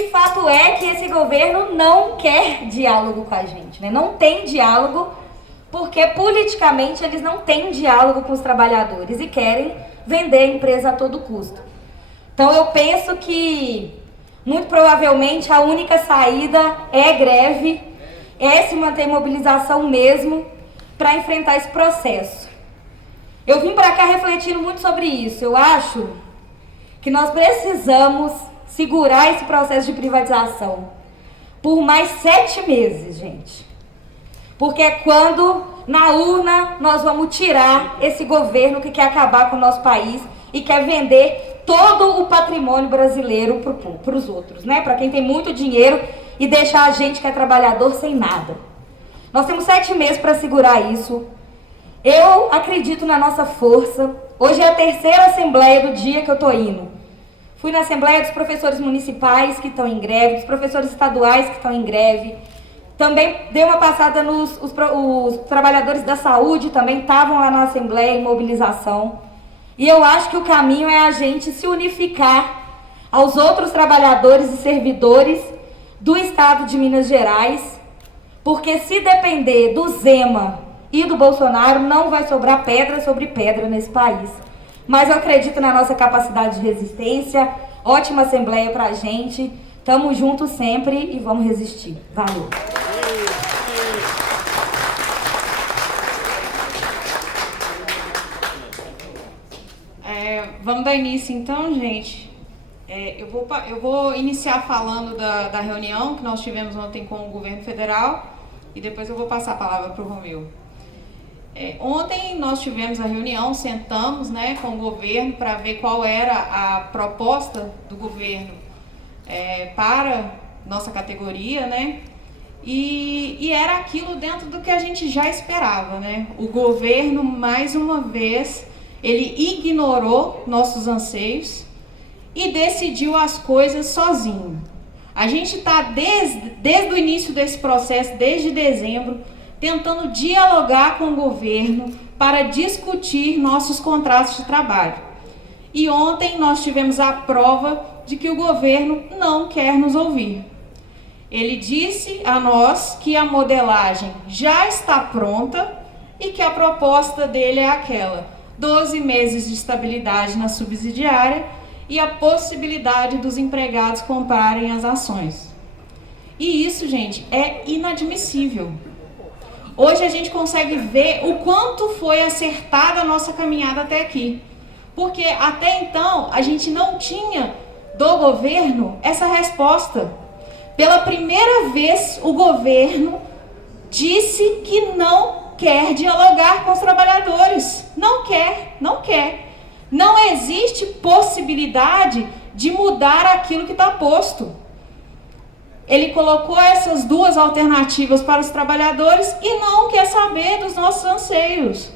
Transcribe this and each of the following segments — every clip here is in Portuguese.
E fato é que esse governo não quer diálogo com a gente, né? Não tem diálogo porque politicamente eles não têm diálogo com os trabalhadores e querem vender a empresa a todo custo. Então eu penso que muito provavelmente a única saída é greve, é se manter em mobilização mesmo para enfrentar esse processo. Eu vim para cá refletindo muito sobre isso. Eu acho que nós precisamos segurar esse processo de privatização por mais 7 meses, gente. Porque é quando, na urna, nós vamos tirar esse governo que quer acabar com o nosso país e quer vender todo o patrimônio brasileiro para os outros, né? Para quem tem muito dinheiro e deixar a gente que é trabalhador sem nada. Nós temos 7 meses para segurar isso. Eu acredito na nossa força. Hoje é a 3ª assembleia do dia que eu estou indo. Fui na assembleia dos professores municipais que estão em greve, dos professores estaduais que estão em greve. Também dei uma passada os trabalhadores da saúde, também estavam lá na assembleia em mobilização. E eu acho que o caminho é a gente se unificar aos outros trabalhadores e servidores do estado de Minas Gerais, porque se depender do Zema e do Bolsonaro, não vai sobrar pedra sobre pedra nesse país. Mas eu acredito na nossa capacidade de resistência. Ótima assembleia pra gente. Tamo junto sempre e vamos resistir. Valeu. Vamos dar início então, gente. Eu vou iniciar falando da reunião que nós tivemos ontem com o governo federal e depois eu vou passar a palavra para o Romeu. Ontem nós tivemos a reunião, sentamos, né, com o governo para ver qual era a proposta do governo para nossa categoria, né? E era aquilo dentro do que a gente já esperava, né? O governo, mais uma vez, ele ignorou nossos anseios e decidiu as coisas sozinho. A gente está desde o início desse processo, desde dezembro, tentando dialogar com o governo para discutir nossos contratos de trabalho. E ontem nós tivemos a prova de que o governo não quer nos ouvir. Ele disse a nós que a modelagem já está pronta e que a proposta dele é aquela: 12 meses de estabilidade na subsidiária e a possibilidade dos empregados comprarem as ações. E isso, gente, é inadmissível. Hoje a gente consegue ver o quanto foi acertada a nossa caminhada até aqui. Porque até então a gente não tinha do governo essa resposta. Pela primeira vez o governo disse que não quer dialogar com os trabalhadores. Não quer, não quer. Não existe possibilidade de mudar aquilo que está posto. Ele colocou essas 2 alternativas para os trabalhadores e não quer saber dos nossos anseios.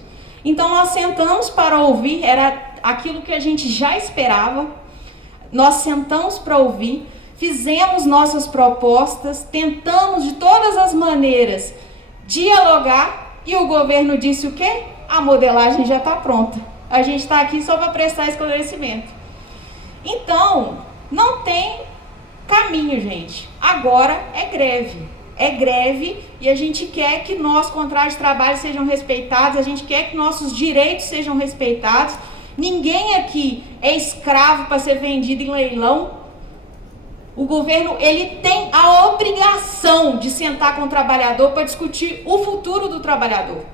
Então nós sentamos para ouvir, era aquilo que a gente já esperava. Nós sentamos para ouvir, fizemos nossas propostas, tentamos de todas as maneiras dialogar e o governo disse o quê? A modelagem já está pronta. A gente está aqui só para prestar esclarecimento. Então, não tem caminho, gente. Agora é greve. É greve e a gente quer que nossos contratos de trabalho sejam respeitados, a gente quer que nossos direitos sejam respeitados. Ninguém aqui é escravo para ser vendido em leilão. O governo, ele tem a obrigação de sentar com o trabalhador para discutir o futuro do trabalhador.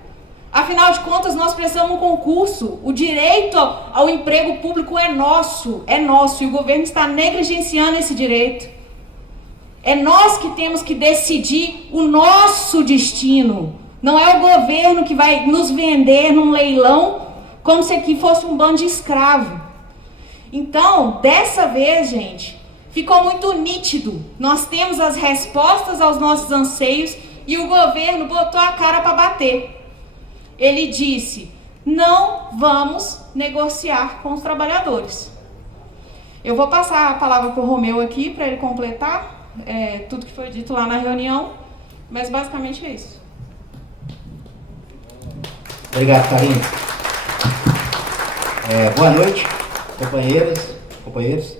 Afinal de contas, nós precisamos de um concurso. O direito ao emprego público é nosso, e o governo está negligenciando esse direito. É nós que temos que decidir o nosso destino. Não é o governo que vai nos vender num leilão como se aqui fosse um bando de escravo. Então, dessa vez, gente, ficou muito nítido. Nós temos as respostas aos nossos anseios e o governo botou a cara para bater. Ele disse: não vamos negociar com os trabalhadores. Eu vou passar a palavra para o Romeu aqui para ele completar tudo que foi dito lá na reunião, mas basicamente é isso. Obrigado, Karine. Boa noite, companheiras, companheiros.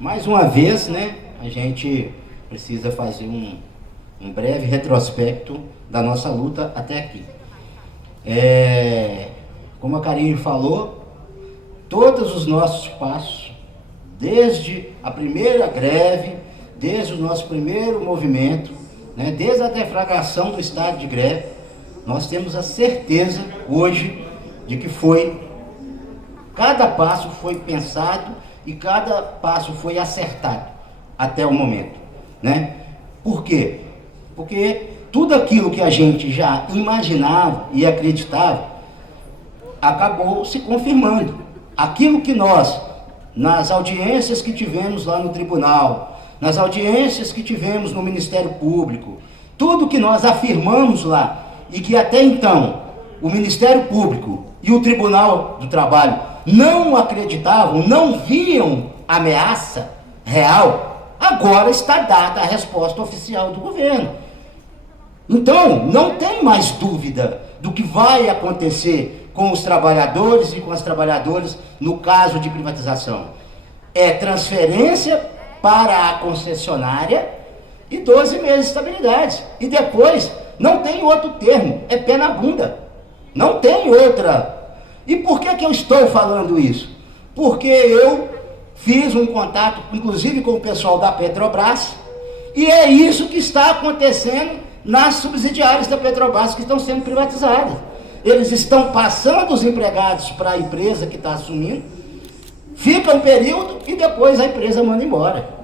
Mais uma vez, né, a gente precisa fazer um breve retrospecto da nossa luta até aqui. Como a Karine falou, todos os nossos passos, desde a primeira greve, desde o nosso primeiro movimento, né, desde a deflagração do estado de greve, nós temos a certeza hoje de que cada passo foi pensado e cada passo foi acertado até o momento, né? Por quê? Porque tudo aquilo que a gente já imaginava e acreditava acabou se confirmando. Aquilo que nós, nas audiências que tivemos lá no tribunal, nas audiências que tivemos no Ministério Público, tudo que nós afirmamos lá e que até então o Ministério Público e o Tribunal do Trabalho não acreditavam, não viam ameaça real, agora está dada a resposta oficial do governo. Então, não tem mais dúvida do que vai acontecer com os trabalhadores e com as trabalhadoras no caso de privatização. É transferência para a concessionária e 12 meses de estabilidade. E depois, não tem outro termo, é pé na bunda. Não tem outra. E por que eu estou falando isso? Porque eu fiz um contato, inclusive com o pessoal da Petrobras, e é isso que está acontecendo nas subsidiárias da Petrobras que estão sendo privatizadas. Eles estão passando os empregados para a empresa que está assumindo, fica um período e depois a empresa manda embora.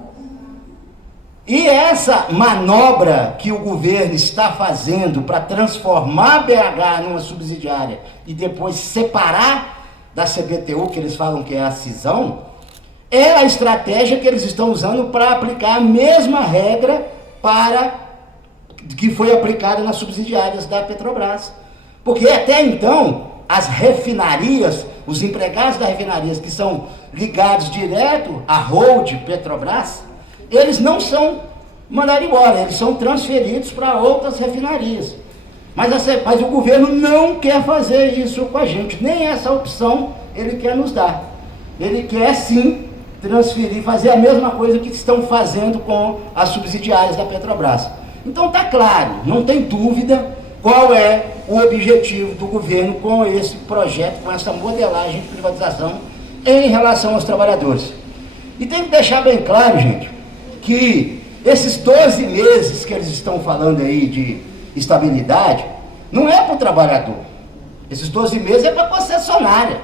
E essa manobra que o governo está fazendo para transformar a BH numa subsidiária e depois separar da CBTU, que eles falam que é a cisão, é a estratégia que eles estão usando para aplicar a mesma regra que foi aplicada nas subsidiárias da Petrobras. Porque até então, as refinarias, os empregados das refinarias que são ligados direto à Hold Petrobras, eles não são mandados embora, eles são transferidos para outras refinarias. Mas o governo não quer fazer isso com a gente, nem essa opção ele quer nos dar. Ele quer sim transferir, fazer a mesma coisa que estão fazendo com as subsidiárias da Petrobras. Então está claro, não tem dúvida qual é o objetivo do governo com esse projeto, com essa modelagem de privatização em relação aos trabalhadores. E tem que deixar bem claro, gente, que esses 12 meses que eles estão falando aí de estabilidade, não é para o trabalhador. Esses 12 meses é para a concessionária,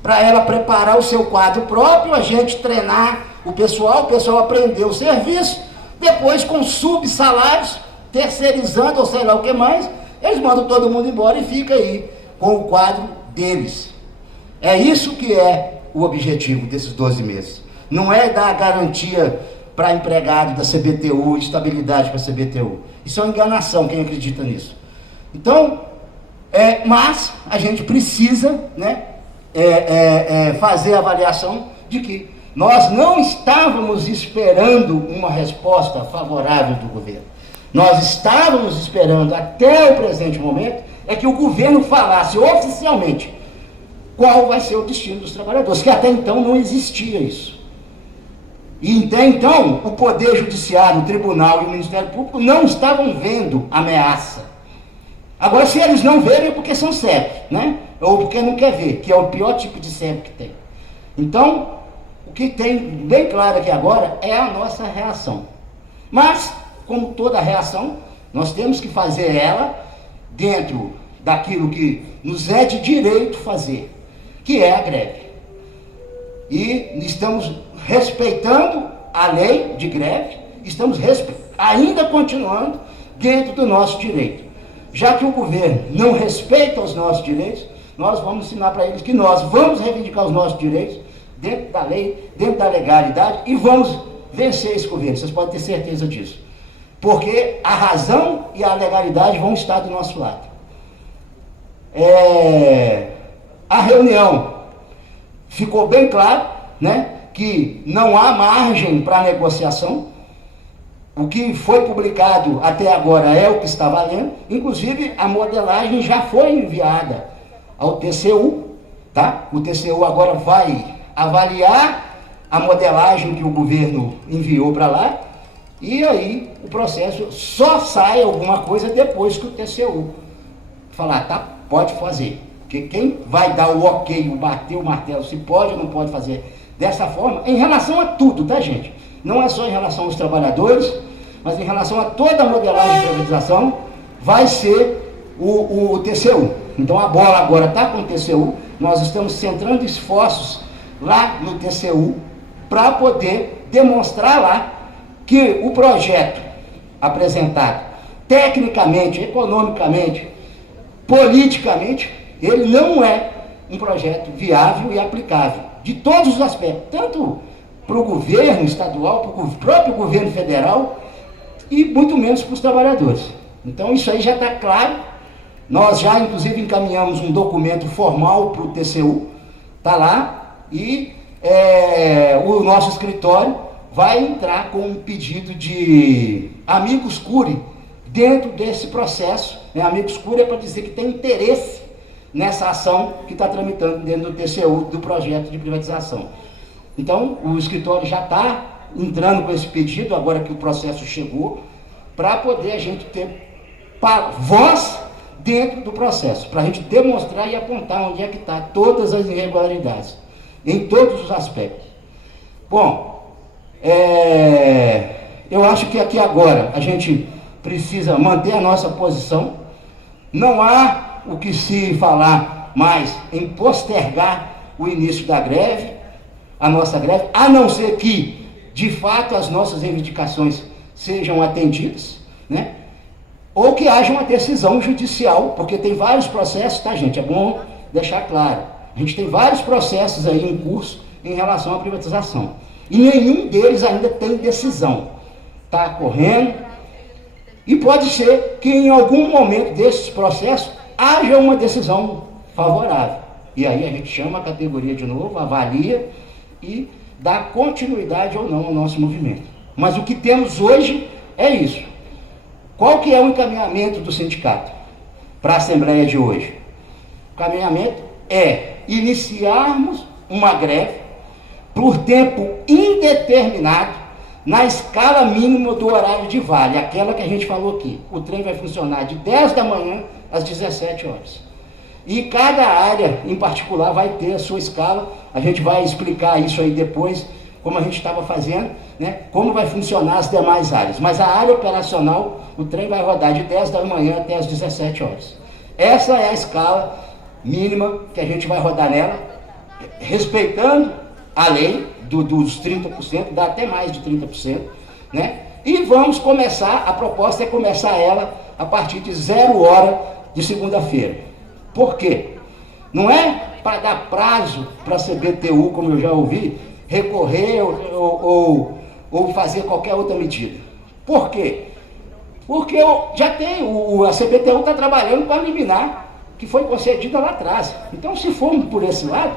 para ela preparar o seu quadro próprio, a gente treinar o pessoal aprender o serviço, depois com subsalários, terceirizando ou sei lá o que mais, eles mandam todo mundo embora e fica aí com o quadro deles. É isso que é o objetivo desses 12 meses. Não é dar garantia para empregado da CBTU, estabilidade para a CBTU. Isso é uma enganação, quem acredita nisso. Então, mas a gente precisa, né, fazer a avaliação de que nós não estávamos esperando uma resposta favorável do governo. Nós estávamos esperando até o presente momento que o governo falasse oficialmente qual vai ser o destino dos trabalhadores, que até então não existia isso. E até então, o Poder Judiciário, o Tribunal e o Ministério Público não estavam vendo ameaça. Agora, se eles não verem, é porque são cegos, né? Ou porque não quer ver, que é o pior tipo de cego que tem. Então, o que tem bem claro aqui agora é a nossa reação. Mas, como toda reação, nós temos que fazer ela dentro daquilo que nos é de direito fazer, que é a greve. E estamos respeitando a lei de greve, estamos ainda continuando dentro do nosso direito. Já que o governo não respeita os nossos direitos, nós vamos ensinar para eles que nós vamos reivindicar os nossos direitos dentro da lei, dentro da legalidade, e vamos vencer esse governo, vocês podem ter certeza disso. Porque a razão e a legalidade vão estar do nosso lado. A reunião ficou bem claro, né, que não há margem para negociação. O que foi publicado até agora é o que está valendo. Inclusive, a modelagem já foi enviada ao TCU, tá? O TCU agora vai avaliar a modelagem que o governo enviou para lá, e aí o processo só sai alguma coisa depois que o TCU falar, tá, pode fazer. Porque quem vai dar o ok, bater o martelo, se pode ou não pode fazer dessa forma, em relação a tudo, tá, gente? Não é só em relação aos trabalhadores, mas em relação a toda a modelagem de privatização, vai ser o TCU. Então a bola agora está com o TCU, nós estamos centrando esforços lá no TCU para poder demonstrar lá que o projeto apresentado, tecnicamente, economicamente, politicamente, ele não é um projeto viável e aplicável, de todos os aspectos, tanto para o governo estadual, para o próprio governo federal, e muito menos para os trabalhadores. Então isso aí já está claro, nós já inclusive encaminhamos um documento formal para o TCU, está lá, e o nosso escritório vai entrar com um pedido de amicus curiae dentro desse processo, né? Amicus curiae é para dizer que tem interesse nessa ação que está tramitando dentro do TCU, do projeto de privatização. Então, o escritório já está entrando com esse pedido, agora que o processo chegou, para poder a gente ter voz dentro do processo, para a gente demonstrar e apontar onde é que está todas as irregularidades, em todos os aspectos. Bom, eu acho que aqui agora a gente precisa manter a nossa posição, não há o que se falar mais em postergar o início da greve, a nossa greve, a não ser que, de fato, as nossas reivindicações sejam atendidas, né? Ou que haja uma decisão judicial, porque tem vários processos, tá, gente? É bom deixar claro. A gente tem vários processos aí em curso em relação à privatização. E nenhum deles ainda tem decisão. Está correndo. E pode ser que em algum momento desses processos haja uma decisão favorável. E aí a gente chama a categoria de novo, avalia e dá continuidade ou não ao nosso movimento. Mas o que temos hoje é isso. Qual que é o encaminhamento do sindicato para a Assembleia de hoje? O encaminhamento é iniciarmos uma greve por tempo indeterminado na escala mínima do horário de vale, aquela que a gente falou aqui. O trem vai funcionar de 10 da manhã às 17 horas. E cada área em particular vai ter a sua escala, a gente vai explicar isso aí depois, como a gente estava fazendo, né? Como vai funcionar as demais áreas. Mas a área operacional, o trem vai rodar de 10 da manhã até as 17 horas. Essa é a escala mínima que a gente vai rodar nela, respeitando a lei dos 30%, dá até mais de 30%, né? E vamos começar, a proposta é começar ela a partir de 0 hora de segunda-feira. Por quê? Não é para dar prazo para a CBTU, como eu já ouvi, recorrer ou fazer qualquer outra medida. Por quê? Porque já tem, a CBTU está trabalhando com a liminar que foi concedida lá atrás. Então, se formos por esse lado,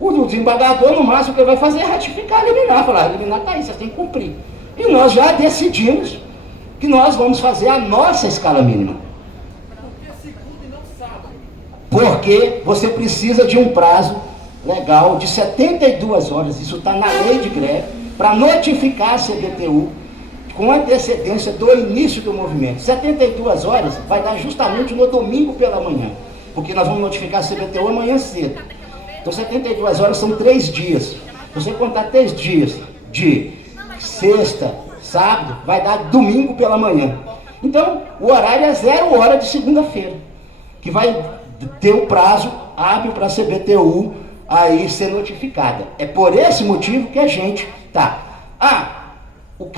o desembargador, no máximo, que ele vai fazer é ratificar a liminar, falar, a liminar está aí, você tem que cumprir. E nós já decidimos que nós vamos fazer a nossa escala mínima. Porque você precisa de um prazo legal de 72 horas, isso está na lei de greve, para notificar a CBTU com antecedência do início do movimento. 72 horas vai dar justamente no domingo pela manhã, porque nós vamos notificar a CBTU amanhã cedo. Então 72 horas são 3 dias. Se você contar 3 dias de sexta, sábado, vai dar domingo pela manhã. Então o horário é 0 hora de segunda-feira, que vai ter o prazo hábil para a CBTU aí ser notificada. É por esse motivo que a gente tá.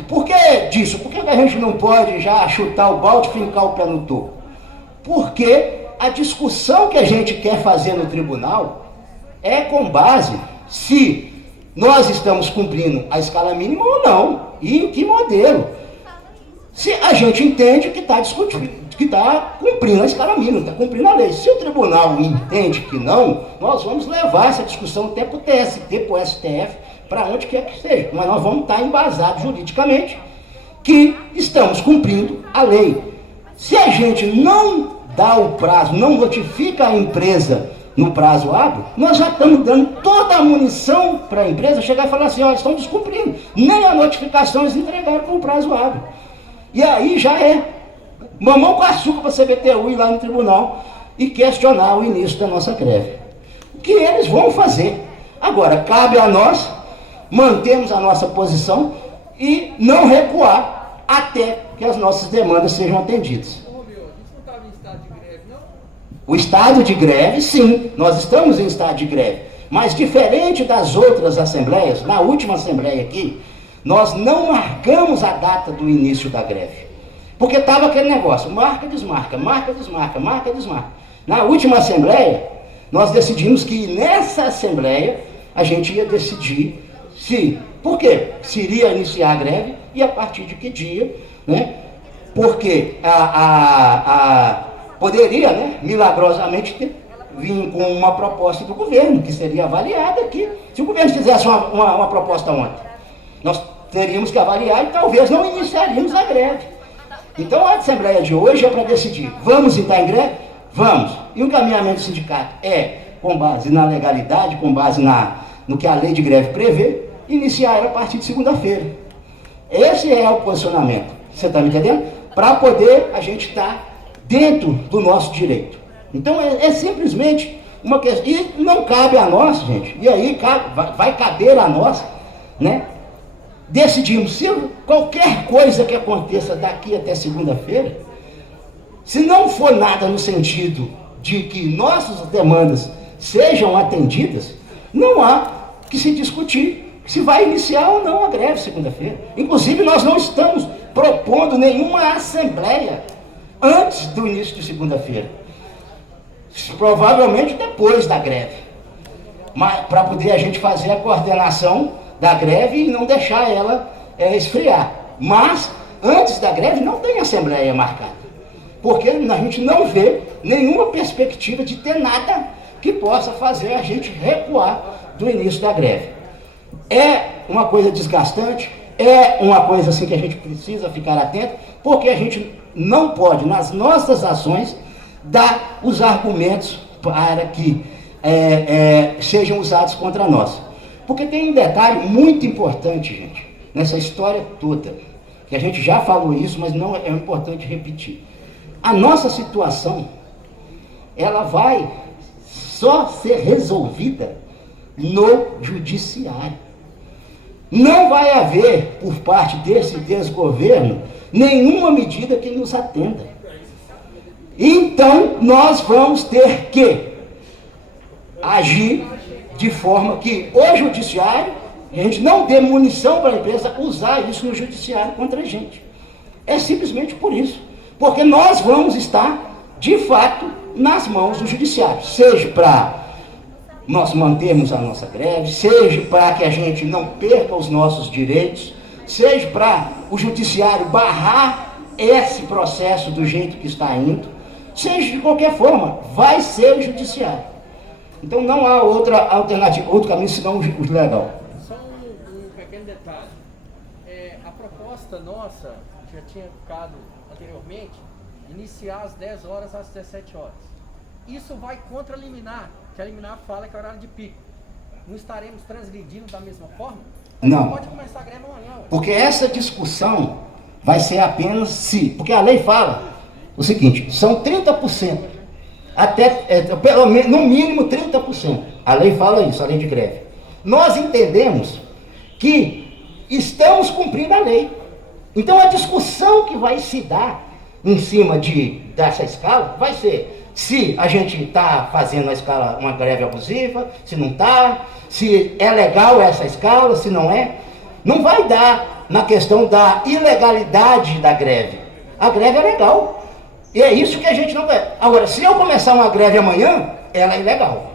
Por que disso? Por que a gente não pode já chutar o balde e fincar o pé no toco? Porque a discussão que a gente quer fazer no tribunal é com base se nós estamos cumprindo a escala mínima ou não, e em que modelo. Se a gente entende que está discutindo, que está cumprindo a escala mínima, está cumprindo a lei. Se o tribunal entende que não, nós vamos levar essa discussão até para o TST, para o STF, para onde quer que seja. Mas nós vamos estar embasados juridicamente que estamos cumprindo a lei. Se a gente não dá o prazo, não notifica a empresa no prazo hábil, nós já estamos dando toda a munição para a empresa chegar e falar assim, olha, estão descumprindo. Nem a notificação eles entregaram com o prazo hábil. E aí já é mamão com açúcar para a CBTU ir lá no tribunal e questionar o início da nossa greve. O que eles vão fazer? Agora, cabe a nós mantermos a nossa posição e não recuar até que as nossas demandas sejam atendidas. O estado de greve, sim, nós estamos em estado de greve, mas diferente das outras assembleias, na última assembleia aqui, nós não marcamos a data do início da greve, porque estava aquele negócio, marca, desmarca, marca, desmarca, marca, desmarca. Na última assembleia, nós decidimos que nessa assembleia a gente ia decidir se, por quê? Se iria iniciar a greve e a partir de que dia, né? Porque poderia, né, milagrosamente vir com uma proposta do governo, que seria avaliada aqui. Se o governo fizesse uma proposta ontem, nós teríamos que avaliar e talvez não iniciaríamos a greve. Então a Assembleia de hoje é para decidir, vamos entrar em greve? Vamos. E o encaminhamento do sindicato é, com base na legalidade, com base no que a lei de greve prevê, iniciar a partir de segunda-feira. Esse é o posicionamento, você está me entendendo? Para poder a gente estar dentro do nosso direito. Então é simplesmente uma questão, e não cabe a nós, gente, e aí vai caber a nós, né, decidimos, se qualquer coisa que aconteça daqui até segunda-feira, se não for nada no sentido de que nossas demandas sejam atendidas, não há que se discutir se vai iniciar ou não a greve segunda-feira. Inclusive nós não estamos propondo nenhuma assembleia antes do início de segunda-feira, provavelmente depois da greve, mas para poder a gente fazer a coordenação da greve e não deixar ela esfriar. Mas antes da greve não tem assembleia marcada, porque a gente não vê nenhuma perspectiva de ter nada que possa fazer a gente recuar do início da greve. É uma coisa desgastante, é uma coisa assim que a gente precisa ficar atento, porque a gente não pode, nas nossas ações, dar os argumentos para que sejam usados contra nós. Porque tem um detalhe muito importante, gente, nessa história toda, que a gente já falou isso, mas não é importante repetir. A nossa situação, ela vai só ser resolvida no judiciário. Não vai haver, por parte desse desgoverno, nenhuma medida que nos atenda. Então, nós vamos ter que agir de forma que o judiciário, a gente não dê munição para a empresa usar isso no judiciário contra a gente. É simplesmente por isso. Porque nós vamos estar, de fato, nas mãos do judiciário. Seja para nós mantermos a nossa greve, seja para que a gente não perca os nossos direitos, seja para o judiciário barrar esse processo do jeito que está indo, seja de qualquer forma, vai ser o judiciário. Então não há outra alternativa, outro caminho senão o legal. Só um pequeno detalhe. A proposta nossa, já tinha ficado anteriormente, iniciar às 10 horas às 17 horas. Isso vai contra a liminar, que a liminar fala que é horário de pico. Não estaremos transgredindo da mesma forma? Não. Pode começar a greve amanhã. Porque essa discussão vai ser apenas se... Porque a lei fala o seguinte, são 30%, até, pelo menos, no mínimo 30%. A lei fala isso, a lei de greve. Nós entendemos que estamos cumprindo a lei. Então a discussão que vai se dar em cima dessa escala vai ser se a gente está fazendo uma greve abusiva, se não está, se é legal essa escala, se não é. Não vai dar na questão da ilegalidade da greve. A greve é legal. E é isso que a gente não quer. Agora, se eu começar uma greve amanhã, ela é ilegal.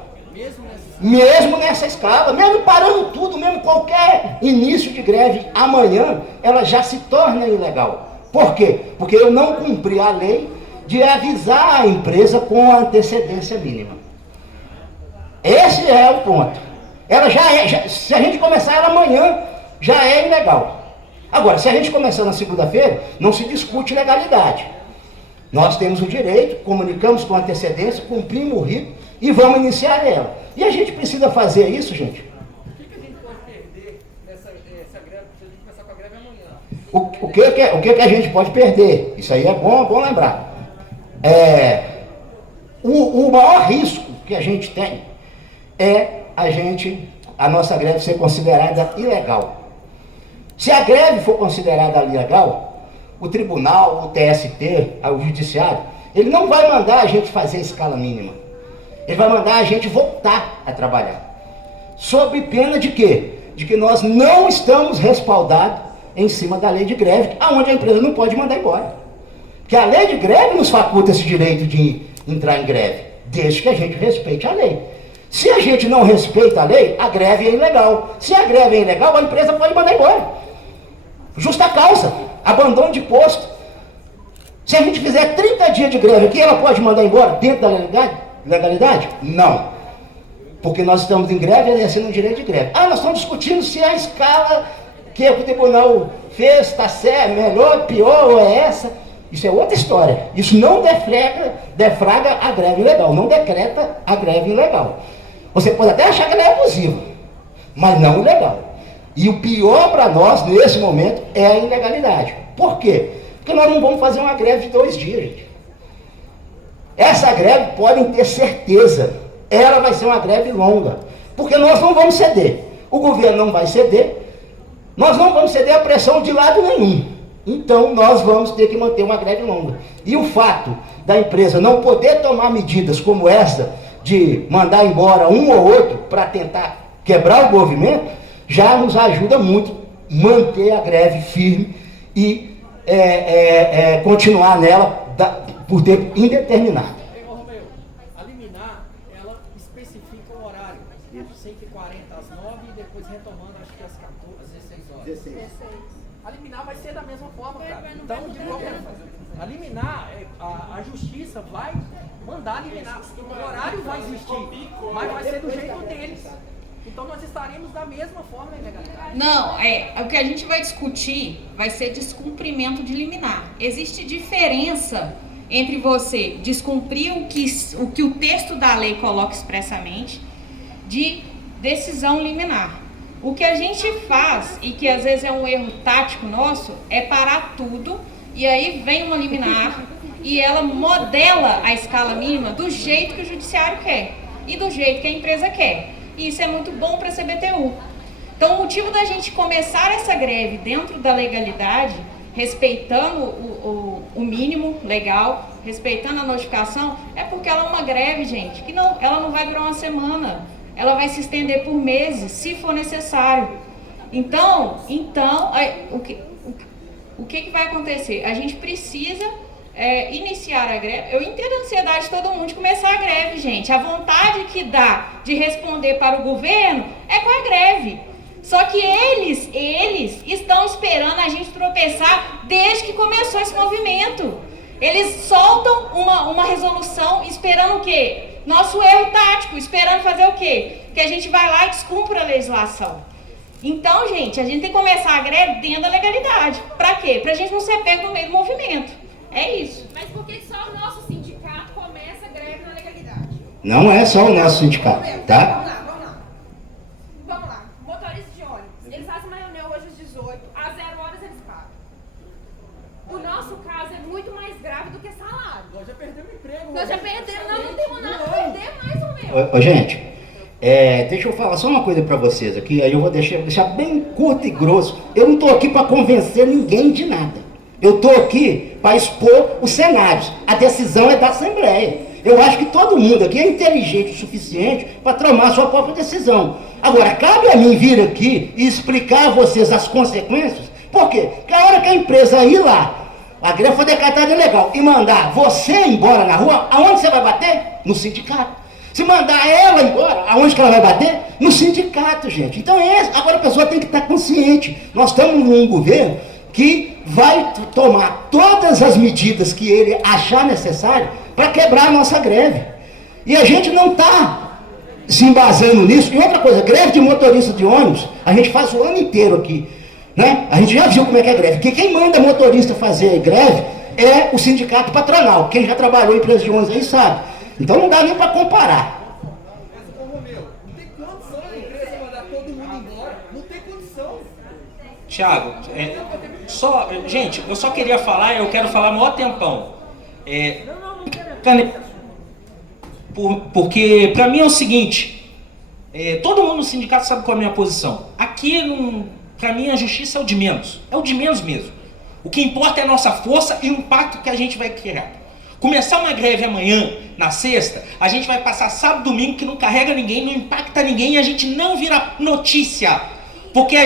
Mesmo nessa escala, mesmo parando tudo, mesmo qualquer início de greve amanhã, ela já se torna ilegal. Por quê? Porque eu não cumpri a lei de avisar a empresa com a antecedência mínima. Esse é o ponto. Ela se a gente começar ela amanhã, já é ilegal. Agora, se a gente começar na segunda-feira, não se discute legalidade. Nós temos o direito, comunicamos com antecedência, cumprimos o rito e vamos iniciar ela. E a gente precisa fazer isso, gente. O que a gente pode perder nessa greve, se a gente começar com a greve amanhã? O que a gente pode perder? Isso aí é bom lembrar. O maior risco que a gente tem é a nossa greve ser considerada ilegal. Se a greve for considerada ilegal, o tribunal, o TST, o judiciário, ele não vai mandar a gente fazer escala mínima. Ele vai mandar a gente voltar a trabalhar. Sob pena de quê? De que nós não estamos respaldados em cima da lei de greve, aonde a empresa não pode mandar embora. Porque a lei de greve nos faculta esse direito de entrar em greve, desde que a gente respeite a lei. Se a gente não respeita a lei, a greve é ilegal. Se a greve é ilegal, a empresa pode mandar embora. Justa causa, abandono de posto. Se a gente fizer 30 dias de greve aqui, ela pode mandar embora dentro da legalidade? Não. Porque nós estamos em greve exercendo o direito de greve. Ah, nós estamos discutindo se a escala que o tribunal fez está certa, melhor, pior ou é essa. Isso é outra história. Isso não defraga a greve ilegal, não decreta a greve ilegal. Você pode até achar que ela é abusiva, mas não ilegal. E o pior para nós, nesse momento, é a ilegalidade. Por quê? Porque nós não vamos fazer uma greve de 2 dias, gente. Essa greve, podem ter certeza, ela vai ser uma greve longa. Porque nós não vamos ceder. O governo não vai ceder. Nós não vamos ceder a pressão de lado nenhum. Então, nós vamos ter que manter uma greve longa. E o fato da empresa não poder tomar medidas como essa, de mandar embora um ou outro para tentar quebrar o movimento, já nos ajuda muito manter a greve firme e continuar nela por tempo indeterminado. Romeu, a liminar, ela especifica o horário, de 5h40 às 9 e depois retomando, acho que às 16 horas. 16. A liminar vai ser da mesma forma, cara. Então, de qualquer forma, a liminar, a justiça vai mandar a liminar. O horário vai existir, mas vai ser do jeito deles. Então nós estaremos da mesma forma na ilegalidade. Não, o que a gente vai discutir vai ser descumprimento de liminar. Existe diferença entre você descumprir o que o texto da lei coloca expressamente de decisão liminar. O que a gente faz, e que às vezes é um erro tático nosso, é parar tudo e aí vem uma liminar e ela modela a escala mínima do jeito que o judiciário quer e do jeito que a empresa quer. E isso é muito bom para a CBTU. Então, o motivo da gente começar essa greve dentro da legalidade, respeitando o mínimo legal, respeitando a notificação, é porque ela é uma greve, gente, que ela não vai durar uma semana. Ela vai se estender por meses, se for necessário. Então o que vai acontecer? A gente precisa iniciar a greve. Eu entendo a ansiedade de todo mundo de começar a greve, gente. A vontade que dá de responder para o governo é com a greve. Só que eles estão esperando a gente tropeçar desde que começou esse movimento. Eles soltam uma resolução esperando o quê? Nosso erro tático, esperando fazer o quê? Que a gente vai lá e descumpra a legislação. Então, gente, a gente tem que começar a greve dentro da legalidade. Pra quê? Pra gente não ser pego no meio do movimento. É isso. Mas por que só o nosso sindicato começa a greve na legalidade? Não é só o nosso sindicato, tá? Vamos lá. Motoristas de ônibus, eles fazem uma reunião hoje às 18, às 0 horas eles pagam. O nosso caso é muito mais grave do que salário. Nós já perdemos emprego. Nós já perdemos, nós não temos nada a perder mais ou menos. Ô, gente, deixa eu falar só uma coisa pra vocês aqui, aí eu vou deixar bem curto e grosso. Eu não tô aqui pra convencer ninguém de nada. Eu tô aqui para expor os cenários. A decisão é da Assembleia. Eu acho que todo mundo aqui é inteligente o suficiente para tomar a sua própria decisão. Agora, cabe a mim vir aqui e explicar a vocês as consequências. Por quê? Porque a hora que a empresa ir lá, a greve foi decretada ilegal, e mandar você embora na rua, aonde você vai bater? No sindicato. Se mandar ela embora, aonde que ela vai bater? No sindicato, gente. Então, agora a pessoa tem que estar consciente. Nós estamos num governo que vai tomar todas as medidas que ele achar necessário para quebrar a nossa greve. E a gente não está se embasando nisso. E outra coisa, greve de motorista de ônibus, a gente faz o ano inteiro aqui, né? A gente já viu como é que é greve. Porque quem manda motorista fazer greve é o sindicato patronal. Quem já trabalhou em empresa de ônibus aí sabe. Então não dá nem para comparar. indo embora. Não tem condição. Tiago, gente, eu só queria falar, eu quero falar maior tempão. Porque para mim é o seguinte, todo mundo no sindicato sabe qual é a minha posição. Aqui, para mim, a justiça é o de menos mesmo. O que importa é a nossa força e o impacto que a gente vai criar. Começar uma greve amanhã, na sexta, a gente vai passar sábado, domingo, que não carrega ninguém, não impacta ninguém e a gente não vira notícia. Porque a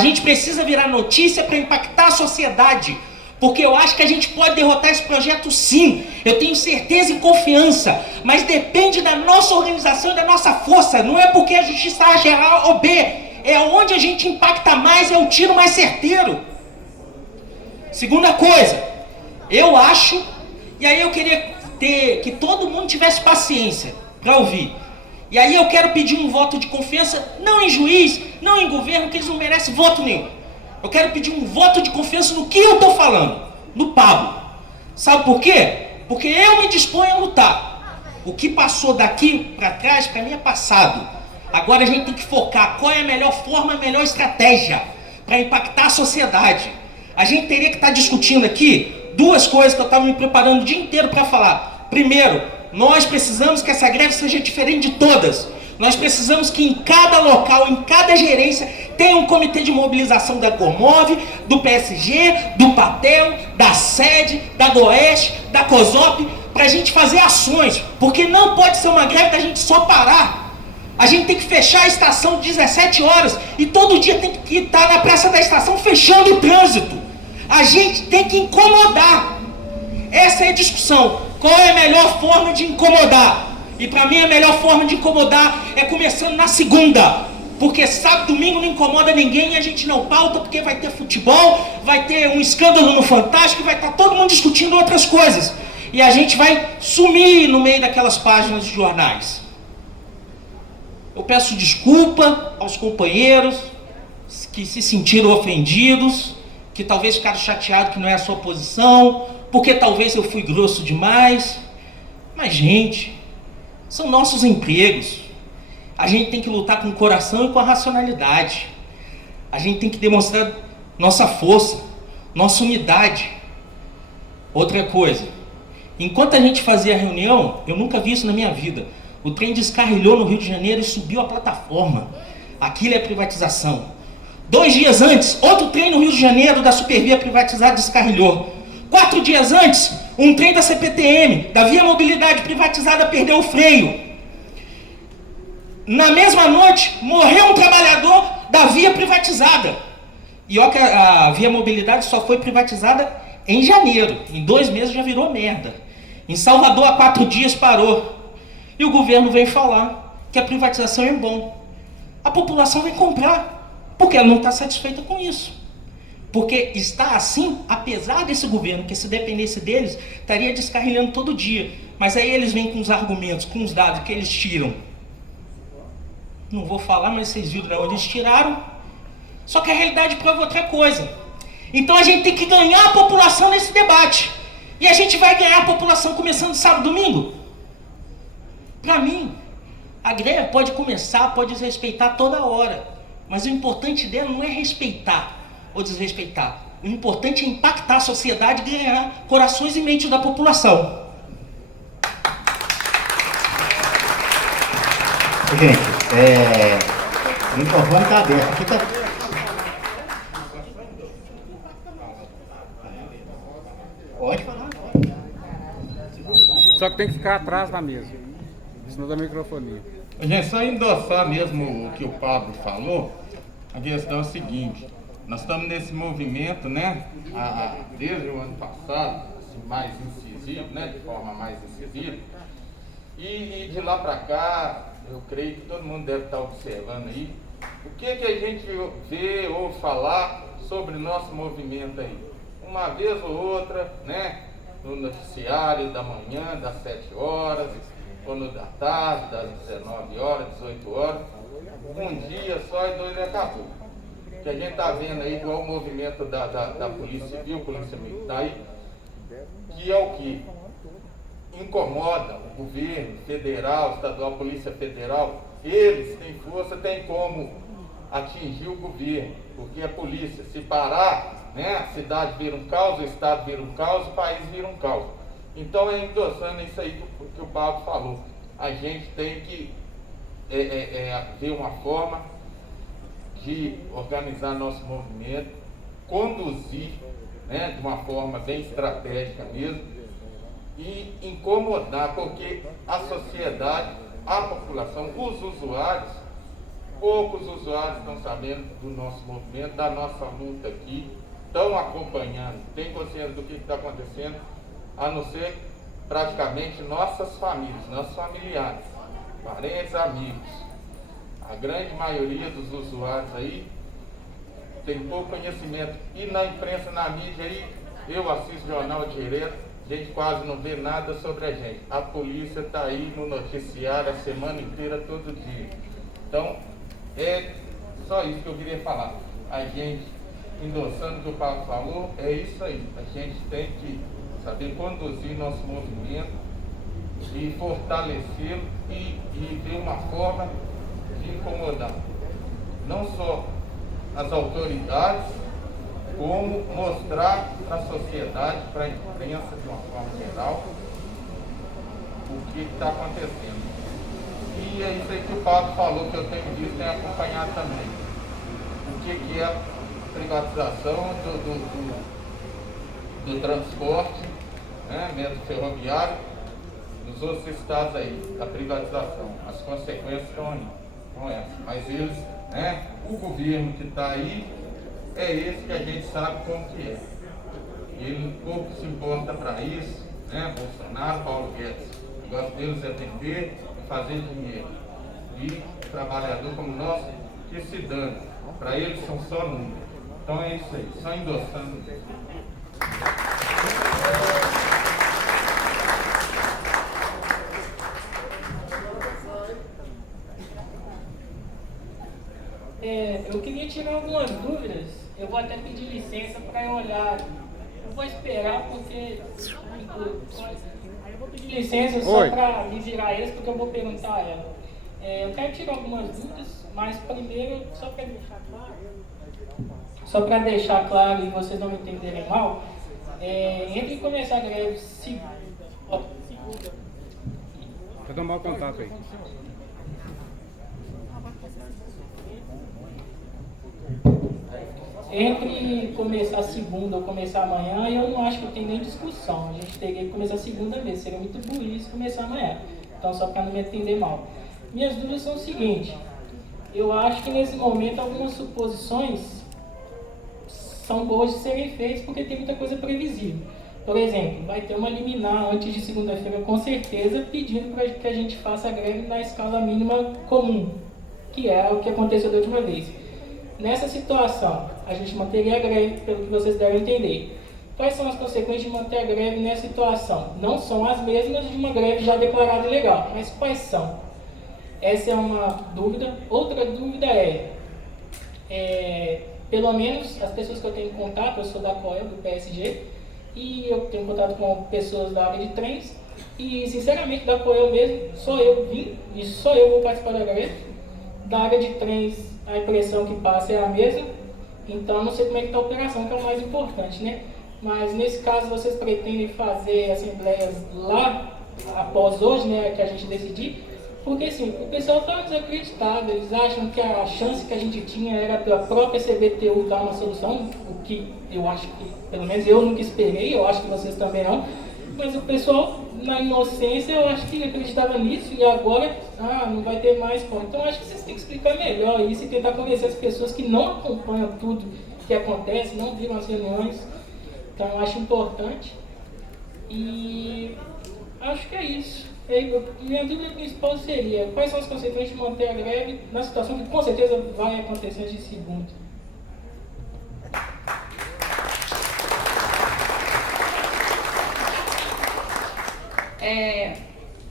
gente precisa virar notícia para impactar a sociedade. Porque eu acho que a gente pode derrotar esse projeto sim. Eu tenho certeza e confiança. Mas depende da nossa organização e da nossa força. Não é porque a justiça age A ou B. É onde a gente impacta mais, é o tiro mais certeiro. Segunda coisa, eu acho, e aí eu queria que todo mundo tivesse paciência para ouvir. E aí eu quero pedir um voto de confiança, não em juiz, não em governo, que eles não merecem voto nenhum. Eu quero pedir um voto de confiança no que eu estou falando, no Pablo. Sabe por quê? Porque eu me disponho a lutar. O que passou daqui para trás, para mim é passado. Agora a gente tem que focar qual é a melhor forma, a melhor estratégia para impactar a sociedade. A gente teria que estar discutindo aqui duas coisas que eu estava me preparando o dia inteiro para falar. Primeiro, nós precisamos que essa greve seja diferente de todas. Nós precisamos que em cada local, em cada gerência, tenha um comitê de mobilização da Comove, do PSG, do Patel, da SED, da Goeste, da COSOP, para a gente fazer ações. Porque não pode ser uma greve da gente só parar. A gente tem que fechar a estação 17 horas e todo dia tem que estar na praça da estação fechando o trânsito. A gente tem que incomodar. Essa é a discussão. Qual é a melhor forma de incomodar? E para mim a melhor forma de incomodar é começando na segunda. Porque sábado, domingo não incomoda ninguém e a gente não pauta porque vai ter futebol, vai ter um escândalo no Fantástico e vai estar todo mundo discutindo outras coisas. E a gente vai sumir no meio daquelas páginas de jornais. Eu peço desculpa aos companheiros que se sentiram ofendidos, que talvez ficaram chateados que não é a sua posição, porque talvez eu fui grosso demais. Mas, gente, são nossos empregos. A gente tem que lutar com o coração e com a racionalidade. A gente tem que demonstrar nossa força, nossa unidade. Outra coisa, enquanto a gente fazia a reunião, eu nunca vi isso na minha vida. O trem descarrilhou no Rio de Janeiro e subiu a plataforma. Aquilo é privatização. 2 dias antes, outro trem no Rio de Janeiro da Supervia privatizada descarrilhou. 4 dias antes, um trem da CPTM, da Via Mobilidade privatizada, perdeu o freio. Na mesma noite, morreu um trabalhador da Via privatizada. E olha que a Via Mobilidade só foi privatizada em janeiro. Em 2 meses já virou merda. Em Salvador, há 4 dias parou. E o governo vem falar que a privatização é bom. A população vem comprar, porque ela não está satisfeita com isso. Porque está assim, apesar desse governo, que se dependesse deles, estaria descarrilhando todo dia. Mas aí eles vêm com os argumentos, com os dados que eles tiram. Não vou falar, mas vocês viram de onde eles tiraram. Só que a realidade prova outra coisa. Então a gente tem que ganhar a população nesse debate. E a gente vai ganhar a população começando sábado e domingo? Para mim, a greve pode começar, pode desrespeitar toda hora. Mas o importante dela não é respeitar ou desrespeitar. O importante é impactar a sociedade e ganhar corações e mentes da população. Gente, o microfone está aberto. Aqui tá... Pode falar. Só que tem que ficar atrás da mesa, senão dá microfonia. Gente, só endossar mesmo o que o Pablo falou, a questão é a seguinte: nós estamos nesse movimento, né, desde o ano passado, assim, mais incisivo, né, de forma mais incisiva, e de lá para cá, eu creio que todo mundo deve estar observando aí, o que a gente vê ou falar sobre o nosso movimento aí. Uma vez ou outra, né, no noticiário da manhã, das 7 horas, ou no da tarde, das 19 horas, 18 horas, um dia só e 2 acabou. Que a gente está vendo aí igual o movimento da Polícia Civil, Polícia Militar, aí, que é o que incomoda o governo federal, estadual, Polícia Federal. Eles têm força, têm como atingir o governo, porque a polícia, se parar, né, a cidade vira um caos, o estado vira um caos, o país vira um caos. Então, é endossando isso aí que o Pablo falou. A gente tem que ver uma forma de organizar nosso movimento, conduzir, né, de uma forma bem estratégica mesmo, e incomodar, porque a sociedade, a população, os usuários, poucos usuários estão sabendo do nosso movimento, da nossa luta aqui, estão acompanhando, têm consciência do que está acontecendo, a não ser praticamente nossas famílias, nossos familiares, parentes, amigos. A grande maioria dos usuários aí tem pouco conhecimento. E na imprensa, na mídia aí, eu assisto jornal direto, a gente quase não vê nada sobre a gente. A polícia está aí no noticiário a semana inteira, todo dia. Então, é só isso que eu queria falar. A gente, endossando o que o Paulo falou, é isso aí. A gente tem que saber conduzir nosso movimento e fortalecê-lo e ver uma forma de incomodar não só as autoridades, como mostrar para a sociedade, para a imprensa de uma forma geral, o que está acontecendo. E é isso aí que o Paulo falou, que eu tenho visto, tenho acompanhado também. O que é a privatização do transporte, né, mesmo ferroviário, nos outros estados aí, da privatização. As consequências estão aí, não é? Mas eles, né, o governo que está aí, é esse que a gente sabe como que é. Ele pouco se importa para isso, né? Bolsonaro, Paulo Guedes. O negócio deles é vender e fazer dinheiro. E trabalhador como nós, que se dane. Para eles são só números. Então é isso aí, só endossando. Eu queria tirar algumas dúvidas. Eu vou até pedir licença para eu olhar. Eu vou esperar porque. Eu vou pedir licença só para me virar eles, porque eu vou perguntar a ela. Eu quero tirar algumas dúvidas, mas primeiro, só para deixar claro e vocês não me entenderem mal, entre começar a greve segunda. Vou dar um mau contato aí. Entre começar segunda ou começar amanhã, eu não acho que tem nem discussão. A gente teria que começar segunda mesmo. Seria muito burrice começar amanhã. Então, só para não me entender mal. Minhas dúvidas são o seguinte. Eu acho que nesse momento algumas suposições são boas de serem feitas porque tem muita coisa previsível. Por exemplo, vai ter uma liminar antes de segunda-feira, com certeza, pedindo para que a gente faça a greve na escala mínima comum, que é o que aconteceu da última vez. Nessa situação, a gente manteria a greve, pelo que vocês devem entender. Quais são as consequências de manter a greve nessa situação? Não são as mesmas de uma greve já declarada ilegal, mas quais são? Essa é uma dúvida. Outra dúvida pelo menos as pessoas que eu tenho contato, eu sou da COEL, do PSG, e eu tenho contato com pessoas da área de trens, e sinceramente da COEL mesmo, só eu vim e só eu vou participar da greve. Da área de trens, a impressão que passa é a mesma, então eu não sei como é que está a operação, que é o mais importante, né? Mas nesse caso vocês pretendem fazer assembleias lá, após hoje, né, que a gente decidir, porque assim, o pessoal está desacreditado, eles acham que a chance que a gente tinha era para a própria CBTU dar uma solução, o que eu acho que, pelo menos eu nunca esperei, eu acho que vocês também não, mas o pessoal, na inocência, eu acho que acreditava nisso e agora, não vai ter mais como. Então eu acho que vocês têm que explicar melhor isso e tentar convencer as pessoas que não acompanham tudo que acontece, não viram as reuniões. Então eu acho importante. E acho que é isso. Minha dúvida principal seria, quais são as consequências de manter a greve na situação que com certeza vai acontecer antes de segunda?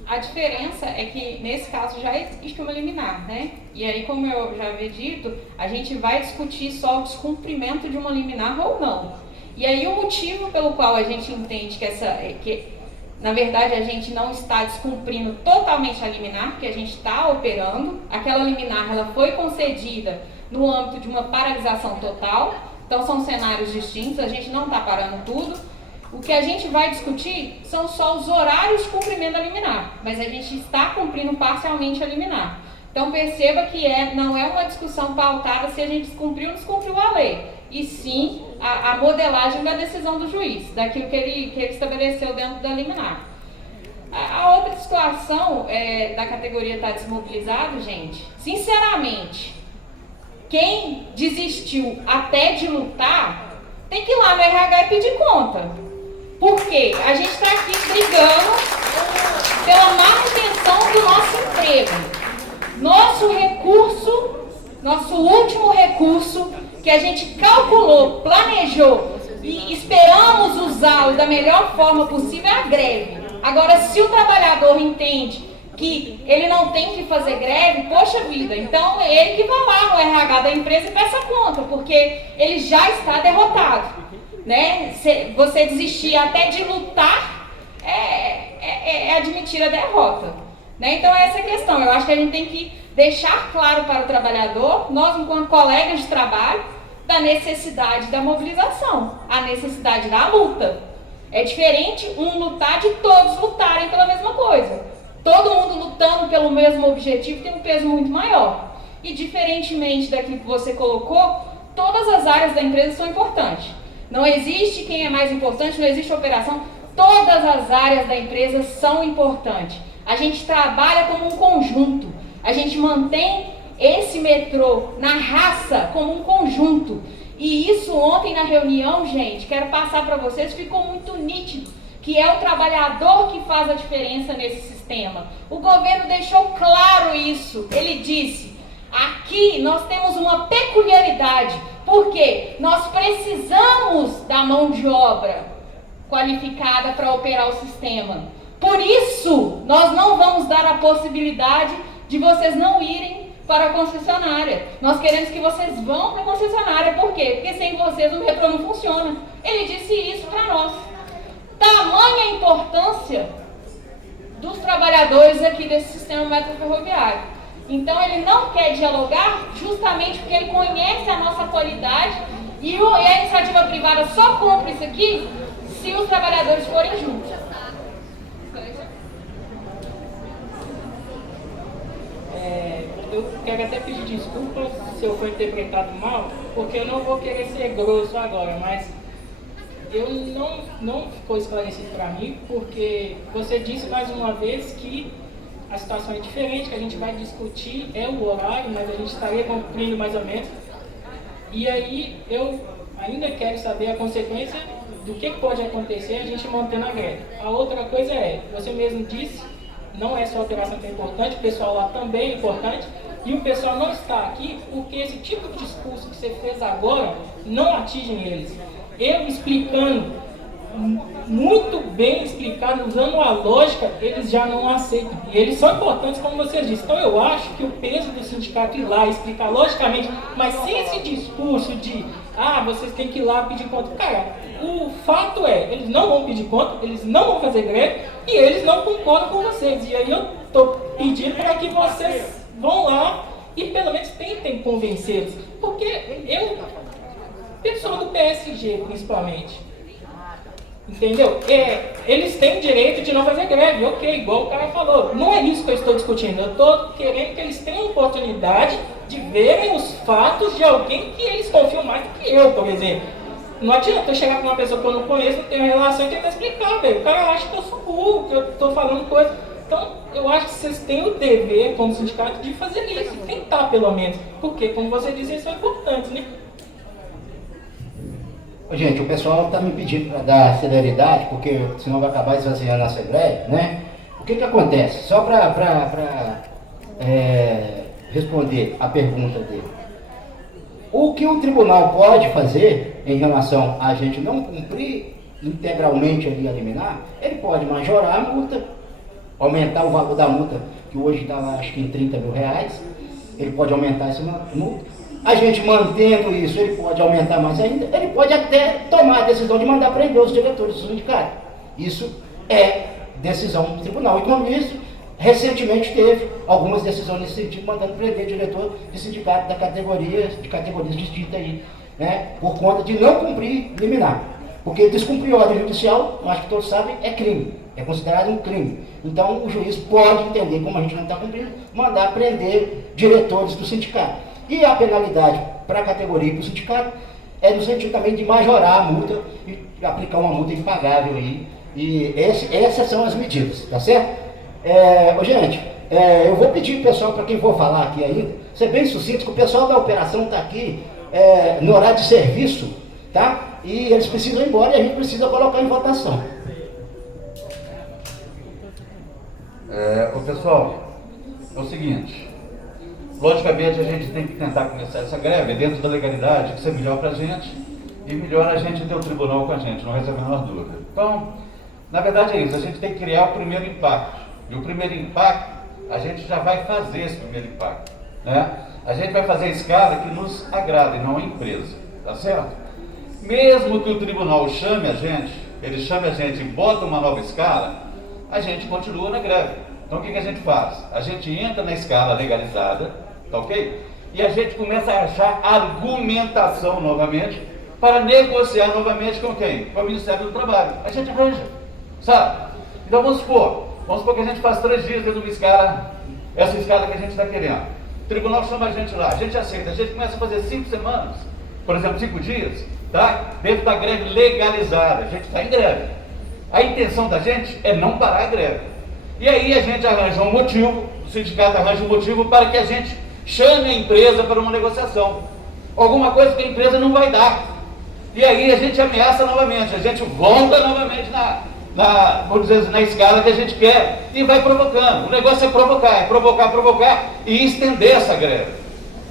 A diferença é que nesse caso já existe uma liminar, né? E aí, como eu já havia dito, a gente vai discutir só o descumprimento de uma liminar ou não. E aí o motivo pelo qual a gente entende que Na verdade, a gente não está descumprindo totalmente a liminar, porque a gente está operando. Aquela liminar ela foi concedida no âmbito de uma paralisação total. Então, são cenários distintos, a gente não está parando tudo. O que a gente vai discutir são só os horários de cumprimento da liminar, mas a gente está cumprindo parcialmente a liminar. Então, perceba que não é uma discussão pautada se a gente descumpriu ou não descumpriu a lei, e sim a modelagem da decisão do juiz, daquilo que ele estabeleceu dentro da liminar. A outra situação da categoria estar desmobilizado, gente, sinceramente, quem desistiu até de lutar, tem que ir lá no RH e pedir conta. Porque a gente está aqui brigando pela manutenção do nosso emprego. Nosso recurso, nosso último recurso, que a gente calculou, planejou e esperamos usá-lo da melhor forma possível, é a greve. Agora, se o trabalhador entende que ele não tem que fazer greve, poxa vida, então ele que vai lá no RH da empresa e peça conta, porque ele já está derrotado. Né? Você desistir até de lutar é admitir a derrota. Né? Então essa é a questão. Eu acho que a gente tem que deixar claro para o trabalhador, nós enquanto colegas de trabalho, da necessidade da mobilização, a necessidade da luta. É diferente um lutar de todos lutarem pela mesma coisa. Todo mundo lutando pelo mesmo objetivo tem um peso muito maior. E diferentemente daquilo que você colocou, todas as áreas da empresa são importantes. Não existe quem é mais importante, não existe operação. Todas as áreas da empresa são importantes. A gente trabalha como um conjunto. A gente mantém esse metrô na raça como um conjunto. E isso ontem na reunião, gente, quero passar para vocês, ficou muito nítido, que é o trabalhador que faz a diferença nesse sistema. O governo deixou claro isso. Ele disse, aqui nós temos uma peculiaridade, porque nós precisamos da mão de obra qualificada para operar o sistema. Por isso, nós não vamos dar a possibilidade de vocês não irem para a concessionária. Nós queremos que vocês vão para a concessionária. Por quê? Porque sem vocês o metrô não funciona. Ele disse isso para nós. Tamanha a importância dos trabalhadores aqui desse sistema metroferroviário. Então ele não quer dialogar justamente porque ele conhece a nossa qualidade e a iniciativa privada só compra isso aqui se os trabalhadores forem juntos. Eu quero até pedir desculpas se eu for interpretado mal, porque eu não vou querer ser grosso agora, mas eu não ficou esclarecido para mim, porque você disse mais uma vez que a situação é diferente, que a gente vai discutir o horário, mas a gente estaria cumprindo mais ou menos. E aí eu ainda quero saber a consequência do que pode acontecer a gente mantendo a greve. A outra coisa você mesmo disse, não é só a operação que é importante, o pessoal lá também é importante, e o pessoal não está aqui porque esse tipo de discurso que você fez agora não atinge eles. Eu explicando, muito bem explicado, usando a lógica, eles já não aceitam. E eles são importantes, como você disse. Então eu acho que o peso do sindicato ir lá e explicar logicamente, mas sem esse discurso de vocês têm que ir lá pedir conta. Cara, o fato eles não vão pedir conta, eles não vão fazer greve e eles não concordam com vocês. E aí eu estou pedindo para que vocês vão lá e pelo menos tentem convencê-los. Porque pessoal do PSG principalmente, entendeu? Eles têm direito de não fazer greve, ok, igual o cara falou. Não é isso que eu estou discutindo, eu estou querendo que eles tenham oportunidade de verem os fatos de alguém que eles confiam mais do que eu, por exemplo. Não adianta eu chegar com uma pessoa que eu não conheço, não tenho relação e tentar explicar, velho. O cara acha que eu sou burro, que eu estou falando coisa. Então, eu acho que vocês têm o dever, como sindicato, de fazer isso, tentar pelo menos. Porque, como você disse, isso é importante, né? Gente, o pessoal está me pedindo para dar celeridade, porque senão vai acabar esvaziando a Assembleia, né? O que acontece? Só para responder a pergunta dele. O que o tribunal pode fazer em relação a gente não cumprir integralmente ali a liminar, ele pode majorar a multa, aumentar o valor da multa, que hoje está lá acho que em 30 mil reais, ele pode aumentar essa multa. A gente mantendo isso, ele pode aumentar mais ainda, ele pode até tomar a decisão de mandar prender os diretores do sindicato. Isso é decisão do tribunal. E com isso, recentemente teve algumas decisões nesse sentido, mandando prender diretor de sindicato de categorias distintas aí, né, por conta de não cumprir liminar. Porque descumprir ordem judicial, eu acho que todos sabem, é crime, é considerado um crime. Então o juiz pode entender, como a gente não está cumprindo, mandar prender diretores do sindicato. E a penalidade para a categoria e para o sindicato é no sentido também de majorar a multa e aplicar uma multa impagável aí. E essas são as medidas, tá certo? Gente, eu vou pedir pro pessoal, para quem for falar aqui ainda, ser bem sucinto, que o pessoal da operação está aqui no horário de serviço, tá? E eles precisam ir embora e a gente precisa colocar em votação. Pessoal, é o seguinte, logicamente a gente tem que tentar começar essa greve dentro da legalidade, que isso é melhor para a gente e melhor a gente ter o tribunal com a gente, não resta a menor dúvida. Então, na verdade é isso, a gente tem que criar o primeiro impacto. E o primeiro impacto, a gente já vai fazer esse primeiro impacto, né? A gente vai fazer a escala que nos agrada e não a empresa, tá certo? Mesmo que o tribunal chame a gente, ele chame a gente e bota uma nova escala, a gente continua na greve. Então o que a gente faz? A gente entra na escala legalizada, tá ok? E a gente começa a achar argumentação novamente para negociar novamente com quem? Com o Ministério do Trabalho. A gente arranja, sabe? Então vamos supor que a gente faz 3 dias dentro de uma escala, essa escala que a gente está querendo. O tribunal chama a gente lá, a gente aceita, a gente começa a fazer 5 semanas, por exemplo, 5 dias, tá? Dentro da greve legalizada, a gente está em greve. A intenção da gente é não parar a greve. E aí a gente arranja um motivo, o sindicato arranja um motivo para que a gente chame a empresa para uma negociação. Alguma coisa que a empresa não vai dar. E aí a gente ameaça novamente, a gente volta novamente vamos dizer, na escala que a gente quer e vai provocando. O negócio é provocar e estender essa greve.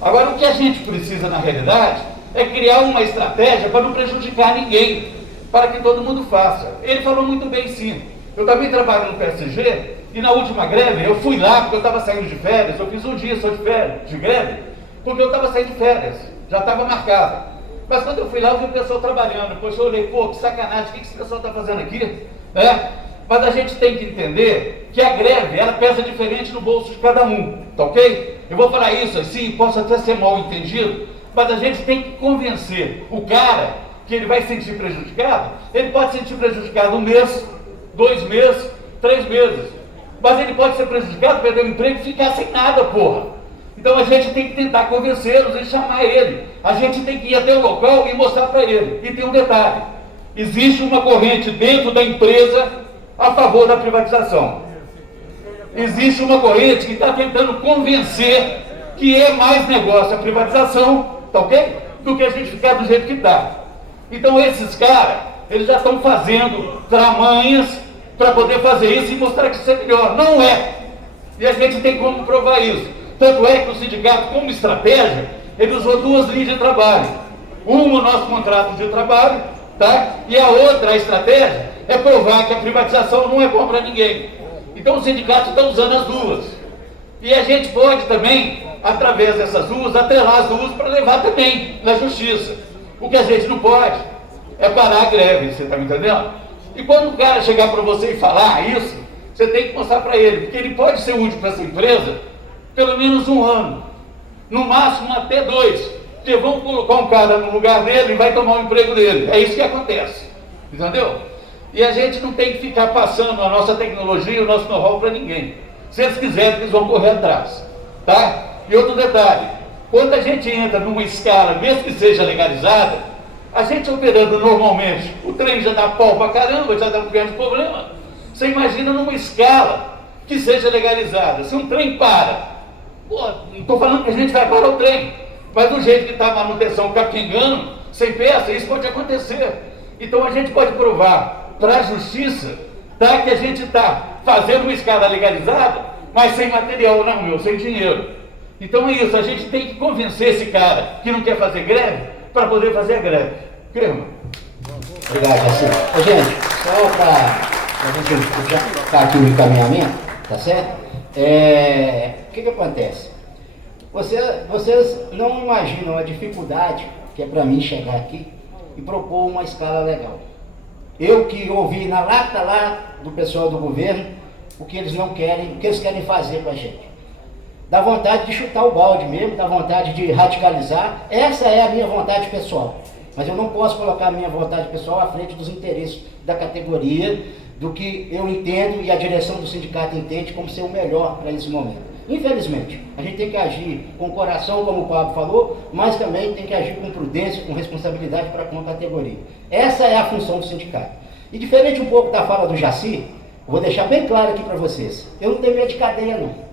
Agora, o que a gente precisa na realidade é criar uma estratégia para não prejudicar ninguém, para que todo mundo faça. Ele falou muito bem, sim. Eu também trabalho no PSG e na última greve eu fui lá porque eu estava saindo de férias, eu fiz um dia só de greve, porque eu estava saindo de férias, já estava marcado. Mas quando eu fui lá eu vi o pessoal trabalhando, poxa, eu olhei, pô, que sacanagem, o que esse pessoal está fazendo aqui? Mas a gente tem que entender que a greve, ela pesa diferente no bolso de cada um, tá ok? Eu vou falar isso assim, posso até ser mal entendido, mas a gente tem que convencer o cara que ele vai se sentir prejudicado. Ele pode se sentir prejudicado 1 mês, 2 meses, 3 meses, mas ele pode ser prejudicado, perder o emprego e ficar sem nada, porra. Então a gente tem que tentar convencê-los e chamar ele. A gente tem que ir até o local e mostrar para ele. E tem um detalhe, existe uma corrente dentro da empresa a favor da privatização. Existe uma corrente que está tentando convencer que é mais negócio a privatização, tá ok? Do que a gente ficar do jeito que está. Então esses caras, eles já estão fazendo tramanhas para poder fazer isso e mostrar que isso é melhor. Não é. E a gente tem como provar isso. Tanto é que o sindicato, como estratégia, ele usou 2 linhas de trabalho. Uma, o nosso contrato de trabalho, tá? E a outra, a estratégia, é provar que a privatização não é bom para ninguém. Então o sindicato está usando as 2. E a gente pode também, através dessas 2, atrelar as 2 para levar também na justiça. O que a gente não pode é parar a greve, você está me entendendo? E quando o cara chegar para você e falar isso, você tem que mostrar para ele, porque ele pode ser útil para essa empresa pelo menos 1 ano, no máximo até 2, porque vão colocar um cara no lugar dele e vai tomar o emprego dele. É isso que acontece, entendeu? E a gente não tem que ficar passando a nossa tecnologia e o nosso know-how para ninguém. Se eles quiserem, eles vão correr atrás, tá? E outro detalhe, quando a gente entra numa escala, mesmo que seja legalizada, a gente operando normalmente, o trem já dá pau pra caramba, já dá um grande problema. Você imagina numa escala que seja legalizada, se um trem para, pô, não estou falando que a gente vai parar o trem, mas do jeito que está a manutenção capengando, sem peça, isso pode acontecer. Então a gente pode provar para a justiça, tá, que a gente está fazendo uma escala legalizada, mas sem material, não, meu, sem dinheiro. Então é isso, a gente tem que convencer esse cara que não quer fazer greve para poder fazer a greve. Crema. Obrigado, Cassim. Gente, só para a gente ficar aqui no encaminhamento, tá certo? O que acontece? Vocês não imaginam a dificuldade que é para mim chegar aqui e propor uma escala legal. eu que ouvi na lata lá do pessoal do governo, o que eles não querem, o que eles querem fazer com a gente. Dá vontade de chutar o balde mesmo, dá vontade de radicalizar. Essa é a minha vontade pessoal. Mas eu não posso colocar a minha vontade pessoal à frente dos interesses da categoria, do que eu entendo e a direção do sindicato entende como ser o melhor para esse momento. Infelizmente, a gente tem que agir com coração, como o Pablo falou, mas também tem que agir com prudência, com responsabilidade para com a categoria. Essa é a função do sindicato. E diferente um pouco da fala do Jaci, vou deixar bem claro aqui para vocês, eu não tenho medo de cadeia não.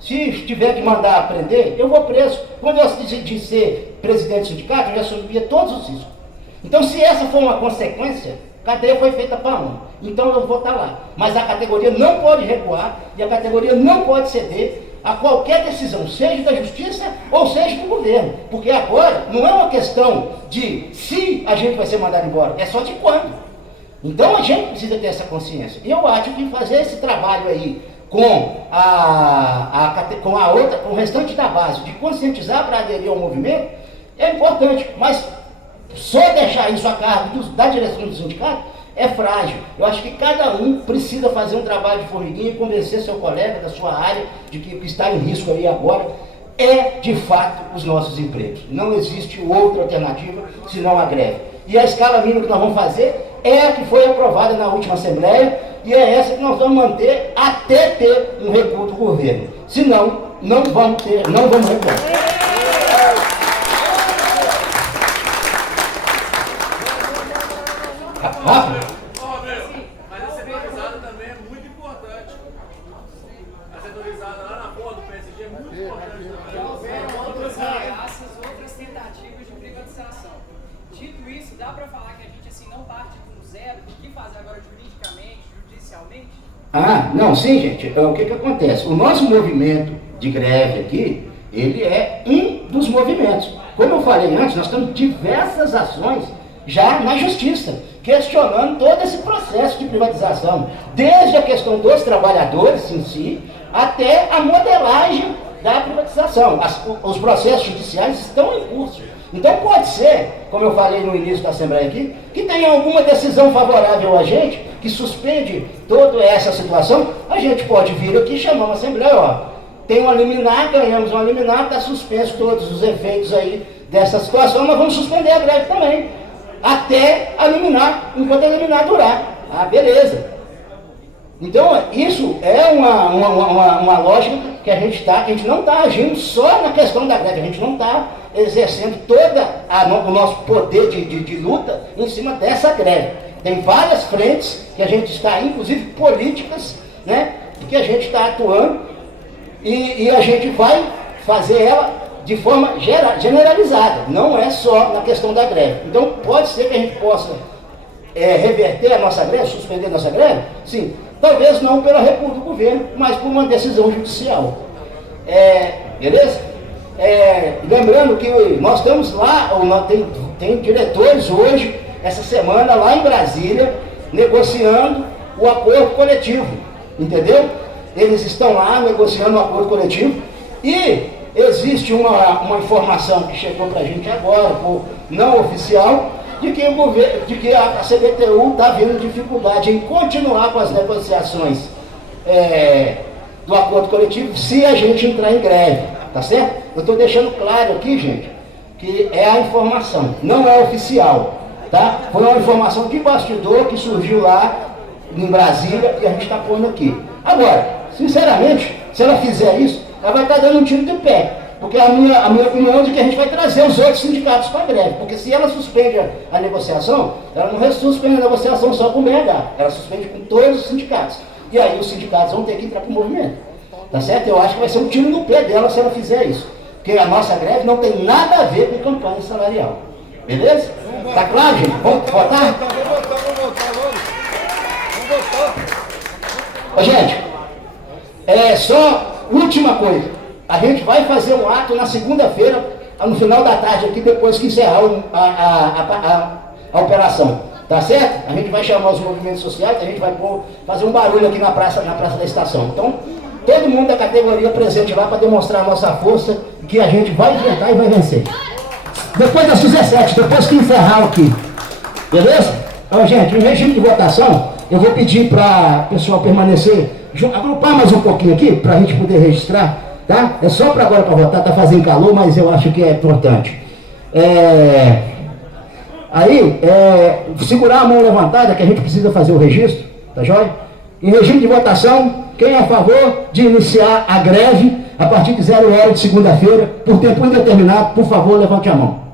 Se tiver que mandar prender, eu vou preso. Quando eu decidi ser presidente do sindicato, eu já assumia todos os riscos. Então, se essa for uma consequência, a cadeia foi feita para um. Então eu vou estar lá. Mas a categoria não pode recuar e a categoria não pode ceder a qualquer decisão, seja da justiça ou seja do governo. Porque agora não é uma questão de se a gente vai ser mandado embora, é só de quando. Então a gente precisa ter essa consciência. E eu acho que fazer esse trabalho aí com o restante da base, de conscientizar para aderir ao movimento, é importante, mas só deixar isso a cargo da direção do sindicato é frágil. Eu acho que cada um precisa fazer um trabalho de formiguinha e convencer seu colega da sua área de que o que está em risco aí agora é, de fato, os nossos empregos. Não existe outra alternativa senão a greve. E a escala mínima que nós vamos fazer é a que foi aprovada na última Assembleia e é essa que nós vamos manter até ter um recuo do governo. Senão, não vamos recuar. Rápido. Mas a setorizada também é muito importante. A setorizada lá na porra do PSG é muito importante. Houveram outras ameaças, outras tentativas de privatização. Dito isso, dá para falar que a gente assim não parte do zero, do que fazer agora juridicamente, judicialmente? Ah, não, sim, gente. O que acontece? O nosso movimento de greve aqui, ele é um dos movimentos. Como eu falei antes, nós temos diversas ações já na justiça, questionando todo esse processo de privatização, desde a questão dos trabalhadores em si, até a modelagem da privatização. Os processos judiciais estão em curso. Então pode ser, como eu falei no início da Assembleia aqui, que tenha alguma decisão favorável a gente, que suspende toda essa situação, a gente pode vir aqui e chamar uma Assembleia, ó, tem uma liminar, ganhamos uma liminar, está suspenso todos os efeitos aí dessa situação, mas vamos suspender a greve também, até a liminar, enquanto a liminar durar. Ah, beleza. Então, isso é uma lógica que a gente não está agindo só na questão da greve, a gente não está exercendo todo o nosso poder de luta em cima dessa greve. Tem várias frentes que a gente está, inclusive políticas, né, que a gente está atuando e a gente vai fazer ela de forma generalizada, não é só na questão da greve. Então, pode ser que a gente possa reverter a nossa greve, suspender a nossa greve, sim. Talvez não pela recuo do governo, mas por uma decisão judicial. Beleza? Lembrando que nós estamos lá, tem diretores hoje, essa semana, lá em Brasília, negociando o acordo coletivo. Entendeu? Eles estão lá negociando o acordo coletivo e existe uma informação que chegou para a gente agora, por não oficial, de que a CBTU está vendo dificuldade em continuar com as negociações do acordo coletivo se a gente entrar em greve, tá certo? Eu estou deixando claro aqui, gente, que é a informação, não é oficial, tá? Foi uma informação de bastidor que surgiu lá em Brasília e a gente está pondo aqui. Agora, sinceramente, se ela fizer isso, ela vai estar dando um tiro de pé. Porque a minha opinião é de que a gente vai trazer os outros sindicatos para a greve. Porque se ela suspende a negociação, ela não suspende a negociação só com o BH. Ela suspende com todos os sindicatos. E aí os sindicatos vão ter que entrar para o movimento. Tá certo? Eu acho que vai ser um tiro no pé dela se ela fizer isso. Porque a nossa greve não tem nada a ver com campanha salarial. Beleza? Tá claro, gente? Vamos votar? Vamos votar. Ô, gente, só última coisa. A gente vai fazer um ato na segunda-feira, no final da tarde aqui, depois que encerrar a operação. Tá certo? A gente vai chamar os movimentos sociais, a gente vai fazer um barulho aqui na praça da estação. Então, todo mundo da categoria presente lá para demonstrar a nossa força, que a gente vai enfrentar e vai vencer. Depois das 17, depois que encerrar aqui. Beleza? Ó, gente, em regime de votação, eu vou pedir para o pessoal permanecer, agrupar mais um pouquinho aqui, para a gente poder registrar, tá? É só para agora para votar, tá fazendo calor, mas eu acho que é importante. Segurar a mão levantada, que a gente precisa fazer o registro, tá joia? Em regime de votação, quem é a favor de iniciar a greve a partir de 0 hora de segunda-feira, por tempo indeterminado, por favor, levante a mão.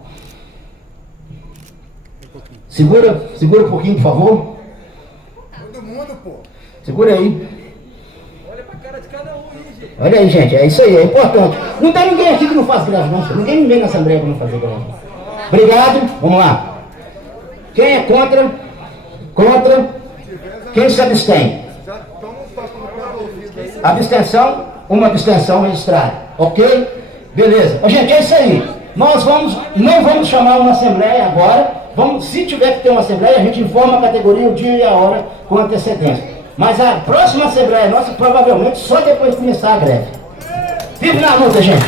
Segura um pouquinho, por favor. Todo mundo, pô. Segura aí. Olha pra cara de cada um aí, gente. Olha aí, gente, é isso aí, é importante. Não tem ninguém aqui que não faz greve, não. Ninguém vem na Assembleia para não fazer greve. Obrigado, vamos lá. Quem é contra? Contra. Quem se abstém? Abstenção, uma abstenção registrada. Ok? Beleza. Ô, gente, é isso aí. Nós não vamos chamar uma assembleia agora. Se tiver que ter uma assembleia, a gente informa a categoria, o dia e a hora com antecedência. Mas a próxima assembleia nossa, provavelmente, só depois de começar a greve. Vive na luta, gente!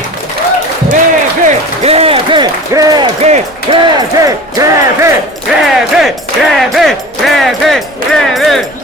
Greve! Greve! Greve! Greve! Greve! Greve! Greve! Greve! Greve!